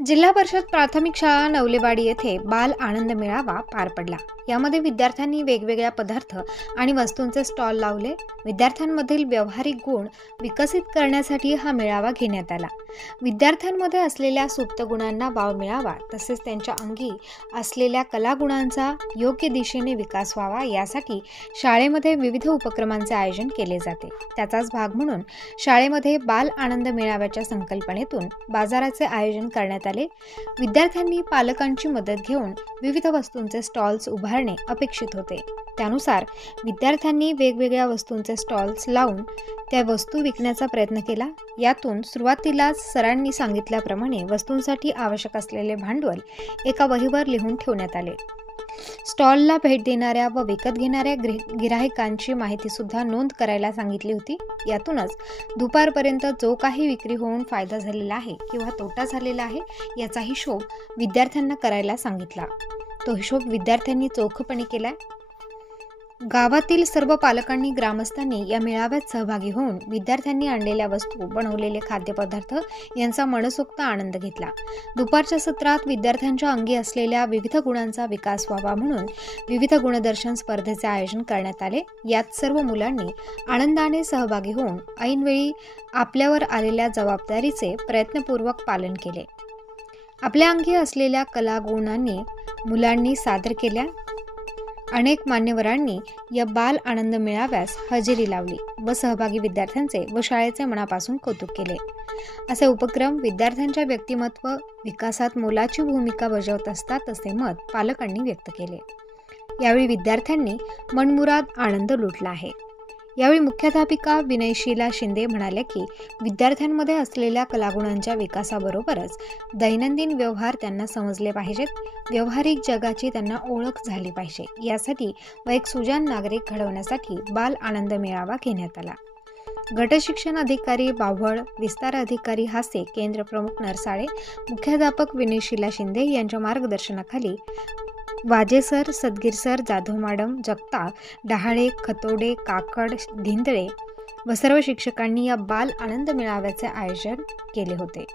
जिल्हा परिषद प्राथमिक शाळा नवलेवाडी येथे बाल आनंद मेळावा पार पडला। यामध्ये विद्यार्थ्यांनी वेगवेगळ्या पदार्थ आणि वस्तूंचे स्टॉल लावले। विद्यार्थ्यांमधील व्यावहारिक गुण विकसित करण्यासाठी हा मेळावा घेण्यात आला। विद्यार्थ्यांमध्ये असलेल्या सुप्त गुणांना वाव मिळावा, तसेच त्यांच्या अंगी असलेल्या कलागुणांचा योग्य दिशेने विकास व्हावा यासाठी शाळेमध्ये विविध उपक्रमांचे आयोजन केले जाते। त्याचाच भाग म्हणून शाळेमध्ये बाल आनंद मेळाव्याच्या संकल्पनेतून बाजाराचे आयोजन करण्यात आले। विद्यार्थ्यांनी पालकांची मदत घेऊन विविध वस्तूंचे स्टॉल्स उभारणे अपेक्षित होते। त्यानुसार विद्यार्थ्यांनी वेगवेगळ्या वस्तूंचे स्टॉल्स लावून त्या वस्तू विकण्याचा प्रयत्न केला। यातून सुरुवातीलाच सरांनी सांगितल्याप्रमाणे वस्तूंसाठी आवश्यक असलेले भांडवल एका वहीवर लिहून ठेवण्यात आले। स्टॉलला भेट देणाऱ्या व विकत घेणाऱ्या गिराहिकांची माहिती सुद्धा नोंद करायला सांगितली होती। यातूनच दुपारपर्यंत जो काही विक्री होऊन फायदा झालेला आहे किंवा तोटा झालेला आहे याचा हिशोब विद्यार्थ्यांना करायला सांगितला। तो हिशोब विद्यार्थ्यांनी चोखपणे केला। गावातील सर्व पालकांनी ग्रामस्थांनी या मेळाव्यात सहभागी होऊन विद्यार्थ्यांनी आणलेल्या वस्तू, बनवलेले खाद्यपदार्थ यांचा मनसोक्त आनंद घेतला। दुपारच्या सत्रात विद्यार्थ्यांच्या अंगी असलेल्या विविध गुणांचा विकास व्हावा म्हणून विविध गुणदर्शन स्पर्धेचे आयोजन करण्यात आले। यात सर्व मुलांनी आनंदाने सहभागी होऊन ऐनवेळी आपल्यावर आलेल्या जबाबदारीचे प्रयत्नपूर्वक पालन केले। आपल्या अंगी असलेल्या कलागुणांनी मुलांनी सादर केल्या। अनेक मान्यवरांनी या बाल आनंद मेळाव्यास हजेरी लावली व सहभागी विद्यार्थ्यांचे व शाळेचे मनापासून कौतुक केले। असे उपक्रम विद्यार्थ्यांच्या व्यक्तिमत्व विकासात मोलाची भूमिका बजावत असतात असे मत पालकांनी व्यक्त केले। यावेळी विद्यार्थ्यांनी मनमुराद आनंद लुटला आहे। यावेळी मुख्याध्यापिका विनयशीला शिंदे म्हणाल्या की विद्यार्थ्यांमध्ये असलेल्या कलागुणांच्या विकासाबरोबरच दैनंदिन व्यवहार त्यांना समजले पाहिजेत, व्यावहारिक जगाची त्यांना ओळख झाली पाहिजे। यासाठी व एक सुजाण नागरिक घडवण्यासाठी बाल आनंद मेळावा घेण्यात आला। गटशिक्षण अधिकारी बाभळ, विस्तार अधिकारी हासे, केंद्र प्रमुख नरसाळे, मुख्याध्यापक विनयशीला शिंदे यांच्या मार्गदर्शनाखाली वाजेसर, सदगीरसर, जाधव मॅडम, जगताप, डहाळे, खतोडे, काकड, धिंदळे व सर्व शिक्षकांनी या बाल आनंद मेळाव्याचे आयोजन केले होते।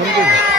बंद केलं.